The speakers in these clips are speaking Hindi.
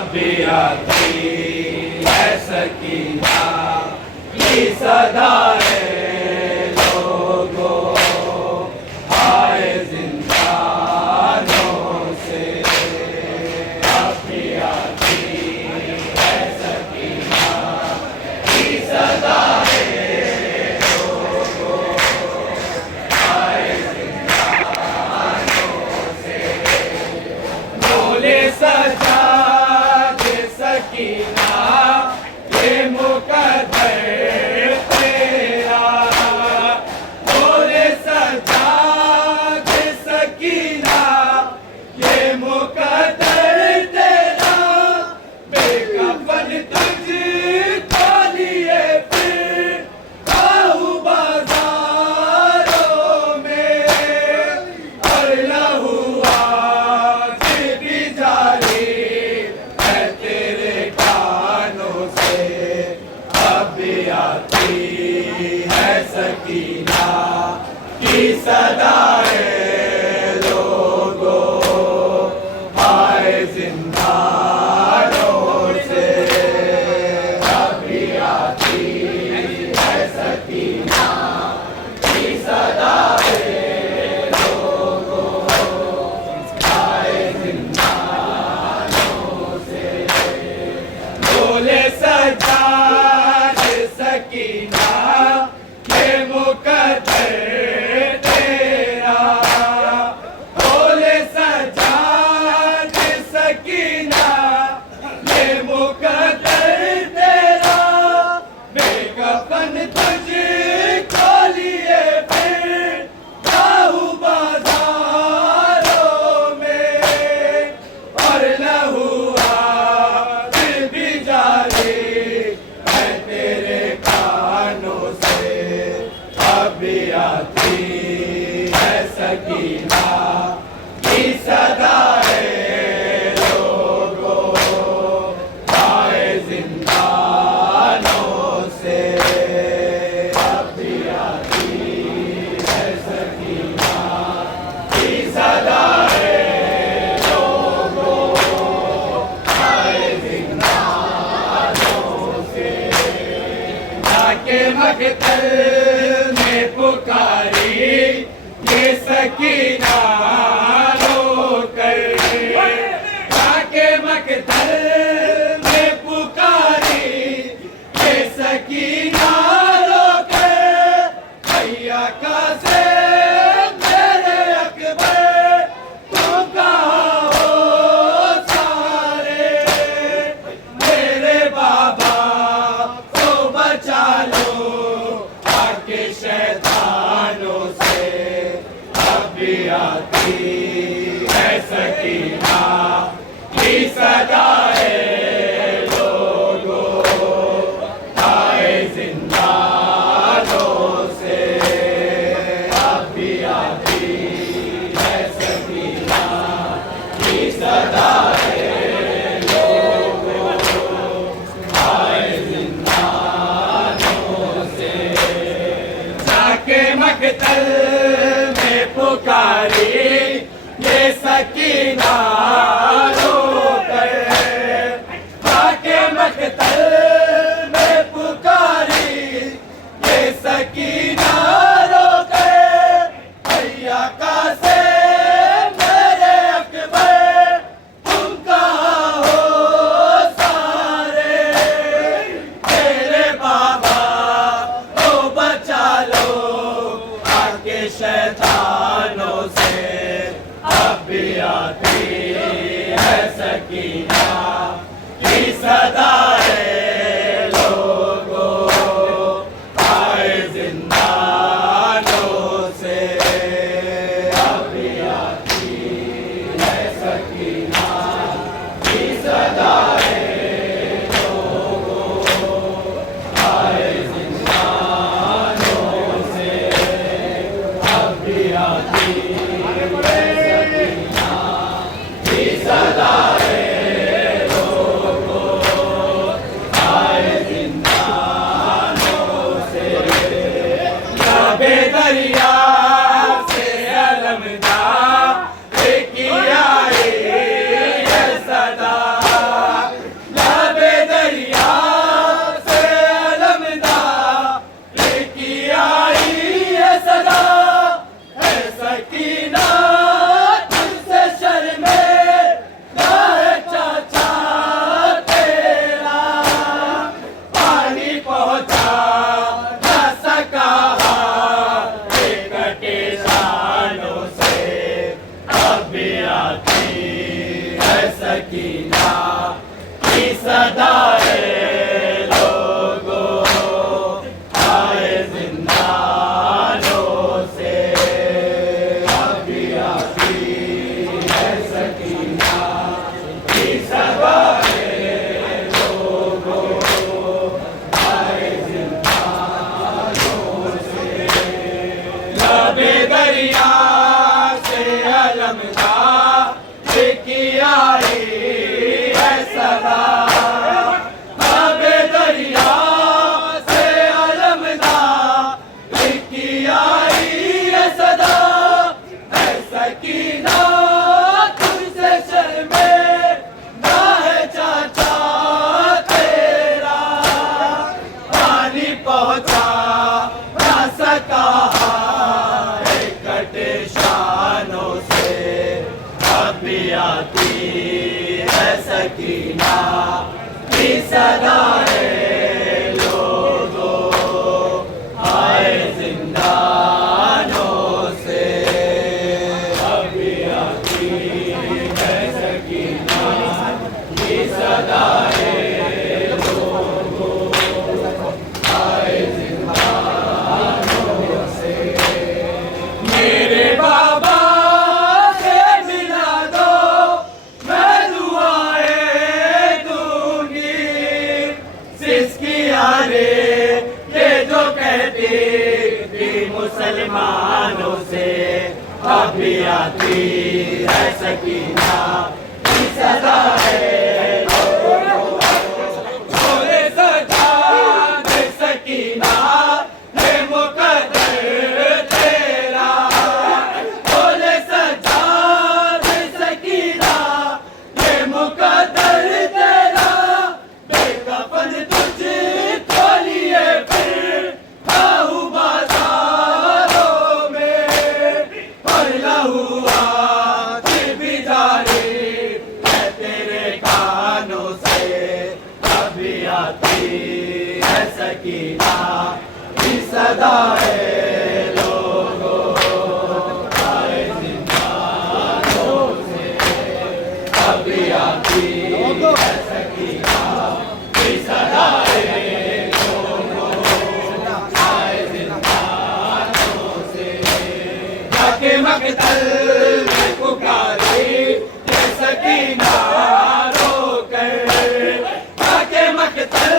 अभी आती है सकीना की सदा है लोगों आए जिंदानों से। अभी आती है सकीना की सदा है लोगों आए जिंदानों से। बोले सजा सकीना ये मुकद्दर तेरा। बोले सजाद सकीना ये मुकद्दर तेरा। बेकफन तुझको लिए फिर खाऊं बाजारों में और लहू आज भी जारी है तेरे कानों से। अभी आती है सकीना की सदा है लोगों आए जिंदानों से। अभी आती है सकीना की सदा है लोगों आए जिंदानों से। बोले सजाद सकीना ये मुकद्दर तेरा। बोले सजाद सकीना ये मुकद्दर तेरा। बेकफन तुझको लिए फिर खाऊं बाजारों में और लहू आज भी जारी है तेरे कानों से। अभी आती है सकीना की सदा है लोगों आए जिंदानों से। अभी आती है सकीना की सदा है लोगों आए जिंदानों से। जाके मकतल में पुकारी ये सकीना रोकर। जाके मकतल में पुकारी ये सकीना रोकर। भैया का से मेरे अकबर तुम कहाँ हो सारे। मेरे बाबा को बचा लो आके शैतानों से। अभी आती है सकीना की सदा है लोगों आए जिंदानों से। अभी आती है सकीना की सदा है लोगों आए जिंदानों से। जाके मकतल में पुकारी ये सकीना रोकर। जाके मकतल में पुकारी ये सकीना रोकर। भैया का से मेरे अकबर तुम कहाँ हो सारे। मेरे बाबा को बचा लो आके शैतानों से। अभी आती है सकीना की सदा है लोगों आए जिंदानों से। अभी आती है सकीना की सदा है लोगों आए जिंदानों से। अभी आती सकीना की सदा है लोगों सदाए लोगों आए जिंदानों से, अभी आती है सकीना की सदाए लोगों आए जिंदानों से। लबे दरिया से अलमदा की आई है सदा, लबे दरिया से अलमदा की आई है सदा। है सकीना तुझसे शर्मे ना है चाचा तेरा, पानी पहुंचा ना सका है कटे शानों से, अभी आती है सकीना की सदाए लोगों आए जिंदानों से, अभी आती है सकीना की सदाए लोगों आए जिंदानों से। मेरे बाबा ये जो कहती थी मुसलमानों से, अभी आती है सकीना की सदाए बोले सदा दे सकीना है मुकद्दर तेरा, बोले सदा दे सकीना है मुकद्दर तेरा। बेकफन तुझे सकीना की सदाए लोगों आए जिंदानों से, अभी आती है सकीना की सदाए लोगों आए जिंदानों से। जाके मकतल में पुकारी ये सकीना रोकर, जाके मकतल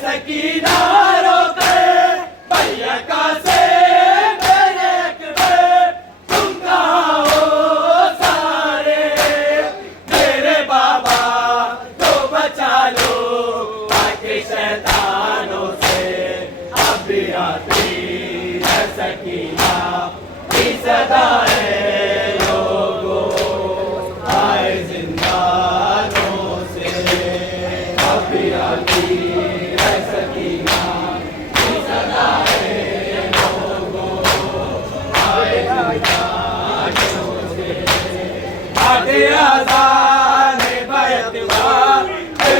सकीना रोकर भैया का से मेरे तुम कहाँ हो सारे, मेरे बाबा तो बचा लो आके शैतानों से, अभी आती है सकीना की सदाए लोगों आए जिंदानों से, अभी आती सकीना की सदाए लोगों आए जिंदानों से। आगे आज़ान बैतवा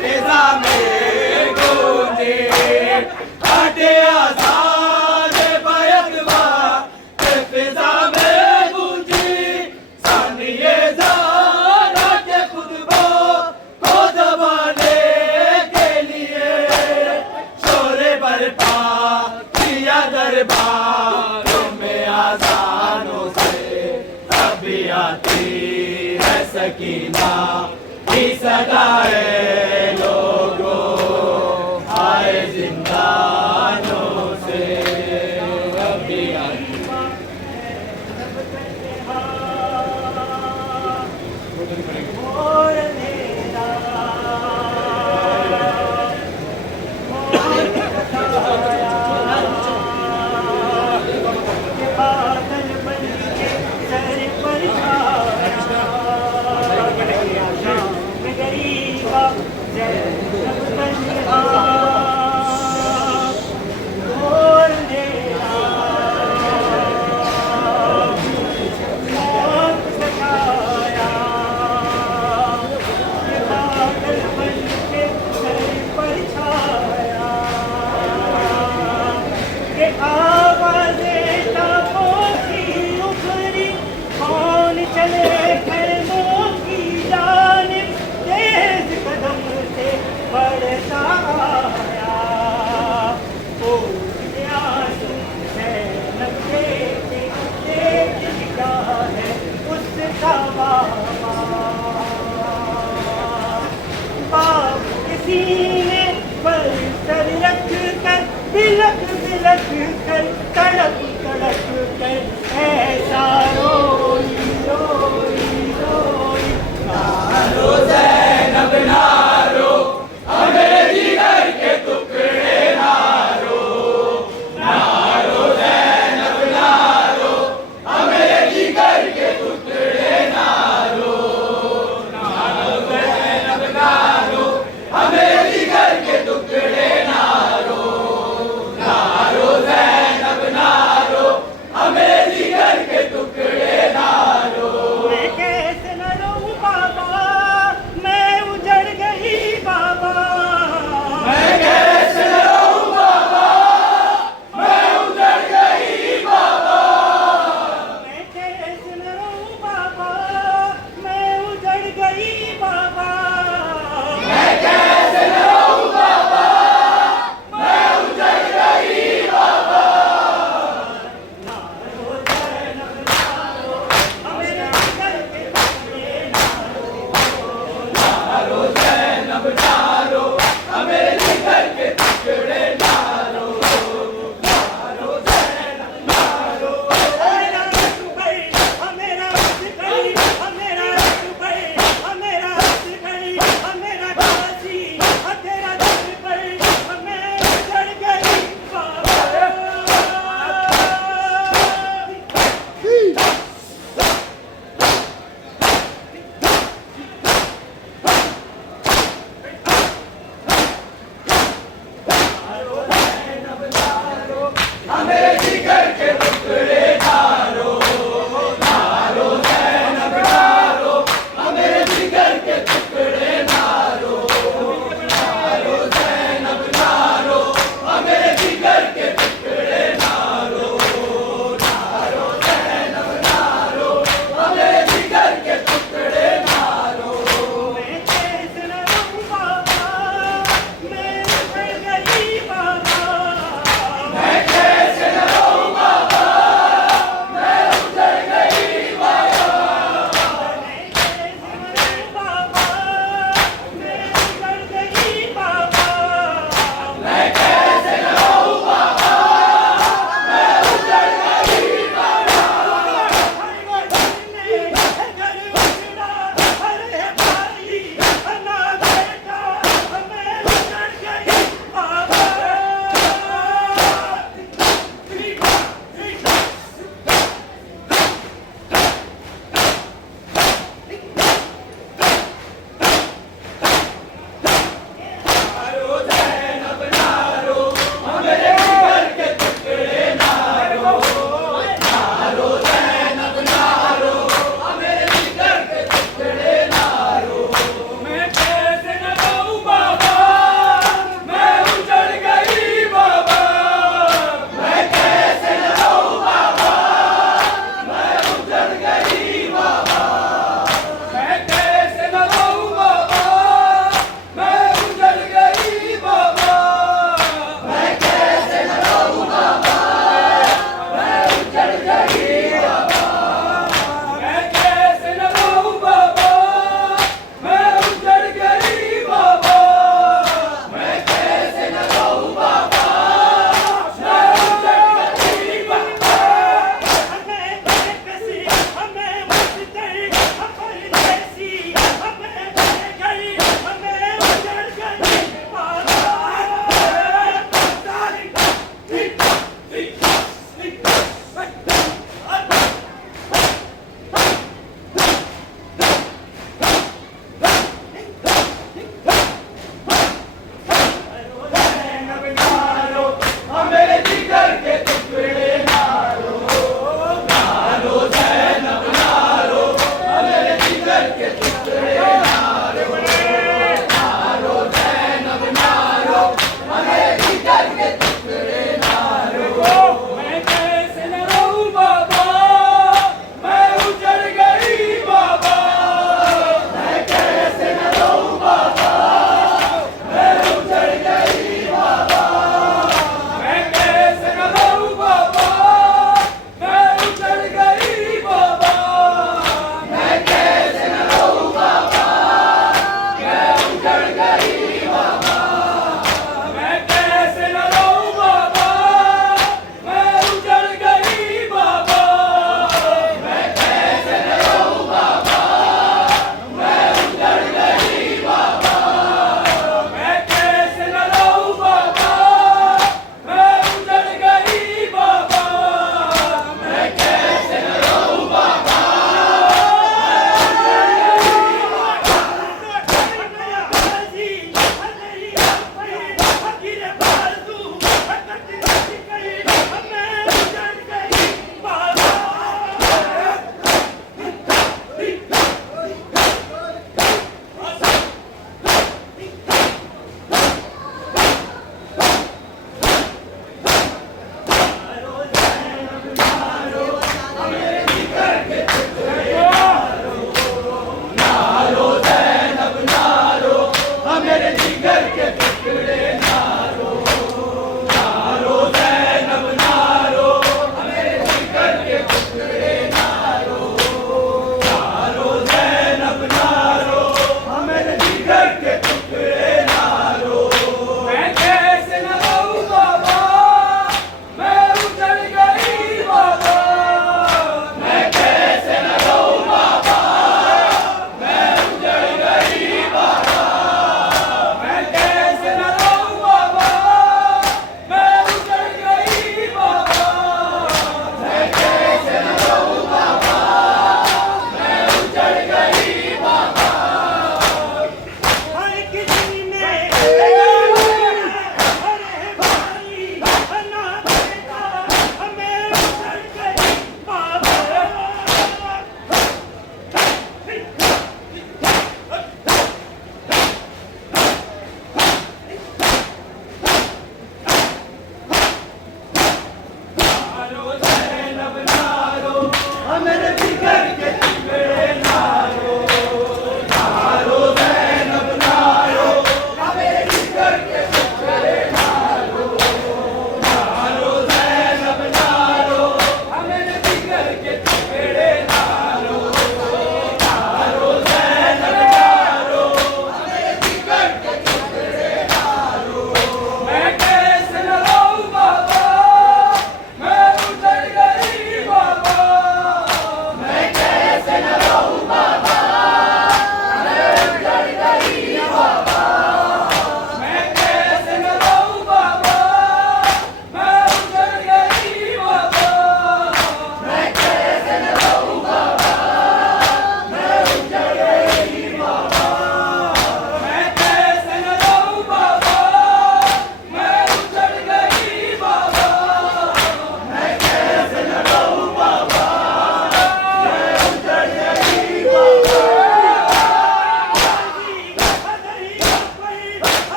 फिज़ा में गूंजे, आगे आज़ान बैतवा फिज़ा में गूंजी, सानिए ज़ारा के खुतबा को दबाने बरपा किया दरबारों में आज़ानों से, अभी आती है सकीना की सदाए लोगों आए जिंदानों से, अभी आती गरीबा उलट कर तड़प तड़प कर ऐसा रोई रोई रोई नारो ज़ैनब नारो, हमें जिगर के टुकड़े नारो। नारो ज़ैनब नारो, हमें जिगर के टुकड़े नारो। नारो ज़ैनब नारो, हमें जिगर के टुकड़े नारो। नारो ज़ैनब नारो, हमें जिगर के टुकड़े नारो। मैं कैसे न रहूं बाबा, मैं उजड़ गई बाबा। मैं कैसे रहूं बाबा, मैं उजड़ गई बाबा। मैं कैसे न रहूं बाबा, मैं उजड़ गई बाबा। मैं कैसे रहूं बाबा, मैं उजड़ गई बाबा। नारो ज़ैनब नारो, हमें जिगर के टुकड़े नारो। नारो ज़ैनब नारो,